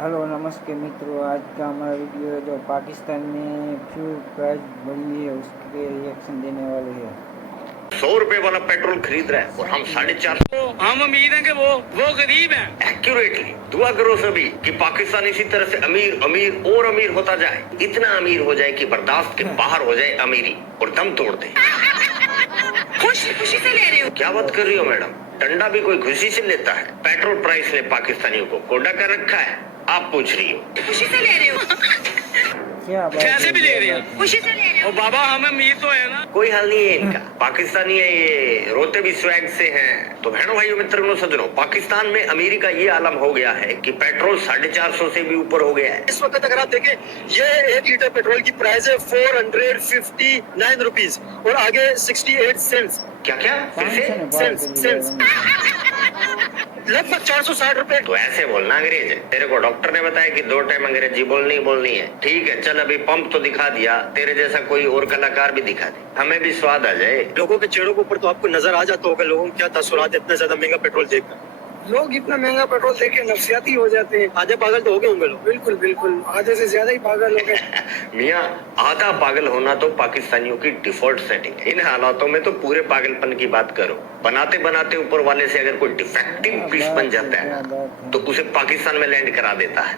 Hello नमस्ते मित्रों, आज का हमारा वीडियो है जो पाकिस्तान में फ्यूल प्राइस बढ़ी है उसके रिएक्शन देने वाले हैं। 100 रुपए वाला पेट्रोल खरीद रहा है और हम 450। हम उम्मीद है कि वो गरीब है। एक्यूरेटली दुआ करो सभी कि पाकिस्तान इसी तरह से अमीर अमीर और अमीर होता जाए, इतना अमीर हो जाए कि बर्दाश्त के बाहर हो जाए अमीरी और दम तोड़ दे। खुशी खुशी से ले रहे हो। क्या बात कर रही हो मैडम? डंडा भी कोई खुशी से लेता है? पेट्रोल प्राइस ने पाकिस्तानियों को कोडा कर रखा है, आप पूछ रही हो। खुशी से ले रहे हो। क्या बात कैसे भी ले रहे हैं, खुशी से ले रहे हो। बाबा हमें अमीर तो है ना। कोई हाल नहीं है इनका, पाकिस्तानी है ये, रोते भी स्वैग से हैं। तो बहनों भाइयों मित्रों सज्जनों, पाकिस्तान में अमीरी का ये आलम हो गया है कि पेट्रोल 450 से भी ऊपर हो गया है। इस वक्त अगर आप देखें, ये 1 लीटर पेट्रोल की प्राइस है 459 रुपीज और आगे 68 सेंट्स। क्या क्या फिर से? सेंस लगभग 460 रुपए। तो ऐसे बोलना अंग्रेज है। तेरे को डॉक्टर ने बताया कि 2 टाइम अंग्रेजी बोलनी है। ठीक है, चल अभी पंप तो दिखा दिया, तेरे जैसा कोई और कलाकार भी दिखा दे, हमें भी स्वाद आ जाए। लोगों के चेहरों के ऊपर तो आपको नजर आ जाता होगा लोगों को क्या तासुरात इतना ज्यादा महंगा पेट्रोल देखकर। लोग इतना महंगा पेट्रोल देख के नफसियाती हो जाते हैं। आधे पागल तो हो गए होंगे लोग। बिल्कुल बिल्कुल, आधे से ज्यादा ही पागल हो गए। मियाँ, आधा पागल होना तो पाकिस्तानियों की डिफॉल्ट सेटिंग है। इन हालातों में तो पूरे पागलपन की बात करो। बनाते बनाते ऊपर वाले से अगर कोई डिफेक्टिव पीस बन जाता है तो उसे पाकिस्तान में लैंड करा देता है।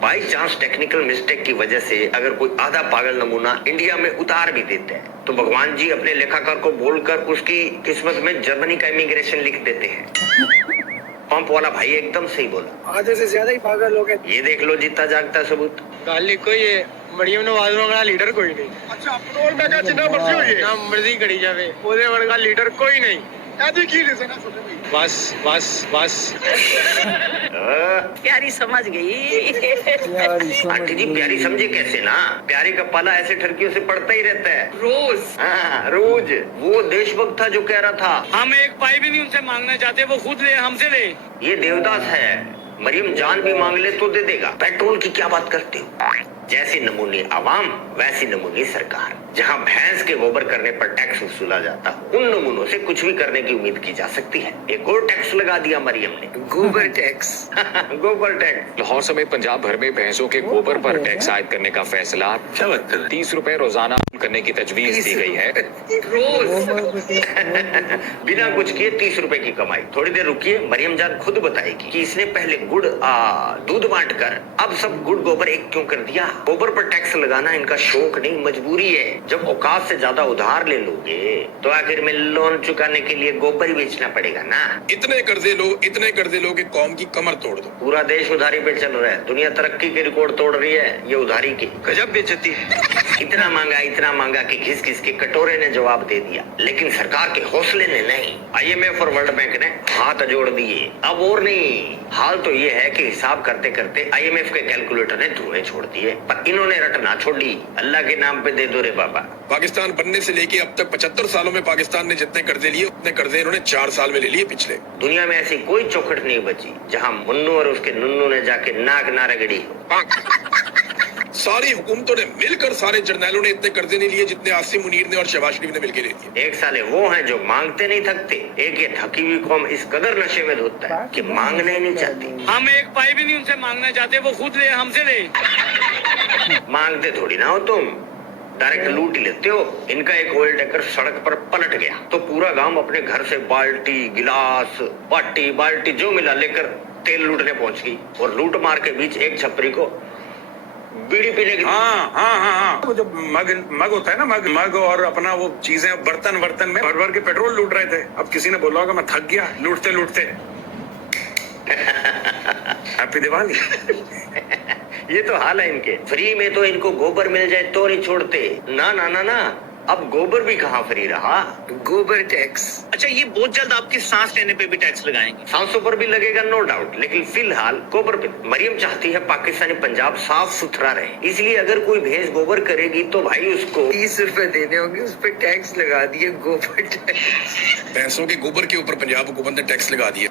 बाई चांस टेक्निकल मिस्टेक की वजह से अगर कोई आधा पागल नमूना इंडिया में उतार भी देते हैं तो भगवान जी अपने लेखाकार को बोलकर उसकी किस्मत में जर्मनी का इमिग्रेशन लिख देते हैं। पंप वाला भाई एकदम सही बोला, आधे से ज्यादा ही पागल हो गए। ये देख लो जीता जागता सबूत। गाली कोई है मरियम नवाज वर्गा लीडर कोई नहीं। अच्छा, पेट्रोल में क्या जितना मर्जी हो ना मर्जी करी जावे, ओदे वर्गा लीडर कोई नहीं। ऐसी की रीजन है छोटे भाई? बस बस बस प्यारी समझ गई। आंटी जी प्यारी समझे कैसे ना, प्यारी का पाला ऐसे ठरकियों से पड़ता ही रहता है रोज हाँ रोज। वो देशभक्त था जो कह रहा था हम एक पाई भी नहीं उनसे मांगना चाहते, वो खुद ले हमसे ले। ये देवदास है, मरियम जान भी मांग ले तो दे देगा। पेट्रोल की क्या बात करते हो? जैसी नमूनी आवाम वैसी नमूनी सरकार। जहां भैंस के गोबर करने पर टैक्स वसूला जाता उन नमूनों से कुछ भी करने की उम्मीद की जा सकती है। एक और टैक्स लगा दिया मरियम ने, गोबर टैक्स। गोबर टैक्स। लाहौर समेत पंजाब भर में भैंसों के गोबर पर टैक्स आयद करने का फैसला 30 रुपए रोजाना करने की तजवीज दी गई है। रोज बिना कुछ किए 30 रुपए की कमाई। थोड़ी देर रुकिए, मरियम जान खुद बताएगी कि इसने पहले दूध बांट कर अब सब गुड़ गोबर एक क्यों कर दिया। गोबर पर टैक्स लगाना इनका शौक नहीं मजबूरी है। जब औकात से ज्यादा उधार ले लोगे तो आखिर में लोन चुकाने के लिए गोबर ही बेचना पड़ेगा ना। इतने कर्जे लो कि कौम की कमर तोड़ दो। पूरा देश उधारी पे चल रहा है, दुनिया तरक्की के रिकॉर्ड तोड़ रही है, ये उधारी की। गजब बेइज्जती है। इतना मांगा कि घिस घिस के कटोरे ने जवाब दे दिया, लेकिन सरकार के हौसले ने नहीं। IMF और वर्ल्ड बैंक ने हाथ जोड़ दिए। अब और नहीं, हाल तो ये है कि हिसाब करते करते IMF के कैलकुलेटर ने धुएं छोड़ दिए, पर इन्होंने रटना छोड़ी। अल्लाह के नाम पे दे दो रे बाबा। पाकिस्तान बनने से लेके अब तक 75 सालों में पाकिस्तान ने जितने कर्जे लिए उतने कर्जे इन्होंने 4 साल में ले लिए पिछले। दुनिया में ऐसी कोई चौखट नहीं बची जहां मुन्नू और उसके नुन्नू ने जाके नाक ना रगड़ी हो। सारी हुकूमतों ने मिलकर, सारे जर्नैलों ने इतने कर्जे नहीं लिए जितने आसिम मुनीर ने और शहबाज शरीफ ने मिलकर ले लिए। एक साले वो हैं जो मांगते नहीं थकते, एक ये थकी हुई कौम इस कदर नशे में धुतता है कि मांगना ही नहीं चाहती। हम एक पाई भी नहीं उनसे मांगना चाहते, वो खुद ले हमसे ले। मांगते थोड़ी ना हो तुम, डायरेक्ट लूट ही लेते हो। इनका एक ऑयल टैंकर सड़क पर पलट गया तो पूरा गांव अपने घर से बाल्टी गिलास बाटी बाल्टी जो मिला लेकर तेल लूटने पहुंच गई। और लूट मार के बीच एक छपरी को बीड़ी पीने की। हाँ वो जो मग होता है ना, मग और अपना वो चीजें बर्तन में भर भर के पेट्रोल लूट रहे थे। अब किसी ने बोला होगा मैं थक गया लूटते। हैप्पी दिवाली। ये तो हाल है इनके। फ्री में तो इनको गोबर मिल जाए तो नहीं छोड़ते। ना अब गोबर भी कहाँ फ्री रहा, गोबर टैक्स। अच्छा, ये बहुत जल्द आपकी सांस लेने पे भी टैक्स लगाएंगे। सांसों पर भी लगेगा नो डाउट, लेकिन फिलहाल गोबर पे। मरियम चाहती है पाकिस्तानी पंजाब साफ सुथरा रहे, इसलिए अगर कोई भैंस गोबर करेगी तो भाई उसको 30 रुपए देने होंगे, उस पर टैक्स लगा दिए, गोबर टैक्स। भैंसों के गोबर के ऊपर पंजाब हुकूमत ने टैक्स लगा दिया।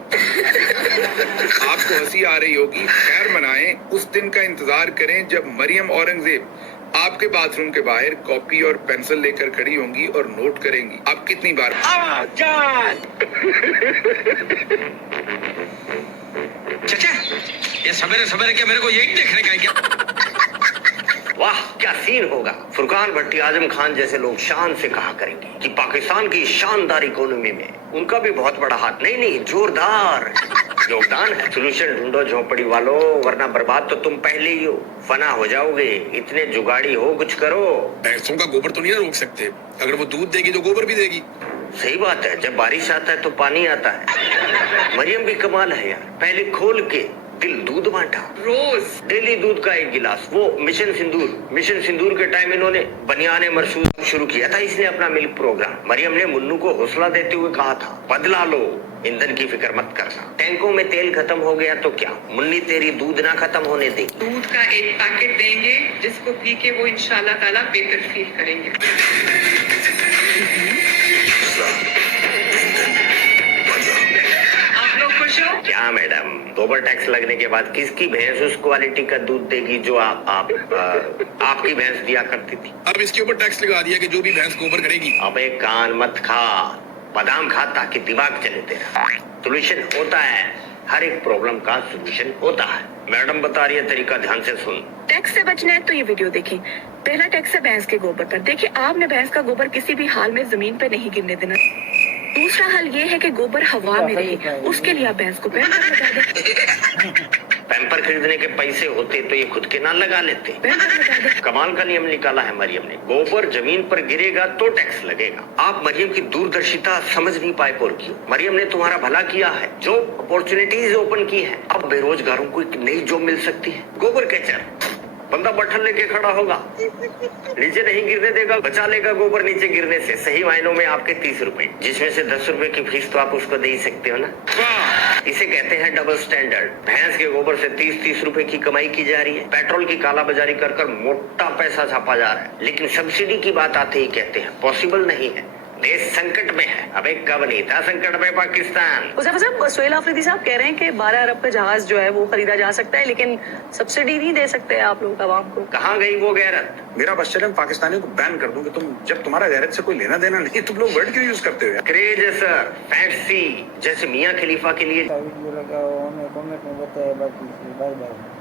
आपको हंसी आ रही होगी, खैर मनाएं, उस दिन का इंतजार करें जब मरियम औरंगजेब आपके बाथरूम के बाहर कॉपी और पेंसिल लेकर खड़ी होंगी और नोट करेंगी आप कितनी बार चाचा ये सवेरे सवेरे क्या मेरे को यही देखने का है क्या? वाह क्या सीन होगा। फुरकान भट्टी आजम खान जैसे लोग शान से कहा करेंगे कि पाकिस्तान की शानदार इकोनॉमी में उनका भी बहुत बड़ा हाथ। नहीं जोरदार योगदान है। सोल्यूशन ढूंढो झोपड़ी वालों, वरना बर्बाद तो तुम पहले ही हो, फना हो जाओगे। इतने जुगाड़ी हो, कुछ करो। भैंसों का गोबर तो नहीं ना रोक सकते, अगर वो दूध देगी तो गोबर भी देगी। सही बात है, जब बारिश आता है तो पानी आता है। मरियम भी कमाल है यार, पहले खोल के दिल दूध बांटा, रोज डेली दूध का 1 गिलास। वो मिशन सिंदूर के टाइम इन्होंने बनियाने मरसूद शुरू किया था, इसने अपना मिल्क प्रोग्राम। मरियम ने मुन्नू को हौसला देते हुए कहा था, बदला लो, ईंधन की फिक्र मत करना। टैंकों में तेल खत्म हो गया तो क्या, मुन्नी तेरी दूध ना खत्म होने देगी। दूध का एक पैकेट देंगे जिसको पी के वो इंशाल्लाह ताला बेहतर फील करेंगे। आप लोग खुश हो? क्या मैडम, गोबर टैक्स लगने के बाद किसकी भैंस उस क्वालिटी का दूध देगी जो आपकी भैंस दिया करती थी? अब इसके ऊपर टैक्स लगा दिया कि जो भी भैंस गोबर करेगी। अबे कान मत खा, बादाम खा ताकि दिमाग चले तेरा। सोल्यूशन होता है, हर एक प्रॉब्लम का सोल्यूशन होता है। मैडम बता रही है, तरीका ध्यान से सुन। टैक्स से बचना है तो ये वीडियो देखें। पहला टैक्स है भैंस के गोबर पर। देखिए, आपने भैंस का गोबर किसी भी हाल में जमीन पे नहीं गिरने देना। दूसरा हल ये है कि गोबर हवा में रहे, उसके लिए आप भैंस को पैम्पर लगा दें। पैम्पर खरीदने के पैसे होते तो ये खुद के ना लगा लेते। पैम्पर लगा दें। कमाल का नियम निकाला है मरियम ने, गोबर जमीन पर गिरेगा तो टैक्स लगेगा। आप मरियम की दूरदर्शिता समझ नहीं पाए और क्यों? मरियम ने तुम्हारा भला किया है, जॉब अपॉर्चुनिटीज ओपन की है। अब बेरोजगारों को एक नई जॉब मिल सकती है। गोबर कैचर, बंदा बटन लेके खड़ा होगा, नीचे नहीं गिरने देगा, बचा लेगा गोबर नीचे गिरने से। सही मायनों में आपके 30 रुपए, जिसमें से 10 रुपए की फीस तो आप उसको दे ही सकते हो ना। इसे कहते हैं डबल स्टैंडर्ड। भैंस के गोबर से 30 रुपए की कमाई की जा रही है। पेट्रोल की कालाबाजारी कर कर मोटा पैसा छापा जा रहा है, लेकिन सब्सिडी की बात आते ही कहते हैं पॉसिबल नहीं है, देश संकट में है। अबे कब नहीं था संकट में पाकिस्तान? सुहेल आफरीदी साहब कह रहे हैं कि 12 अरब का जहाज जो है वो खरीदा जा सकता है, लेकिन सब्सिडी नहीं दे सकते आप लोग आवाम को। कहाँ गई वो गैरत? मेरा बस चले पाकिस्तानियों को बैन कर दूं कि तुम, जब तुम्हारा गैरत से कोई लेना देना नहीं, तुम लोग वर्ड क्यों यूज करते हो? क्रेज है सर, फैंसी, जैसे मियाँ खलीफा के लिए। वीडियो लगाओ, हमें कमेंट में बताया। बाकी बाय बाय।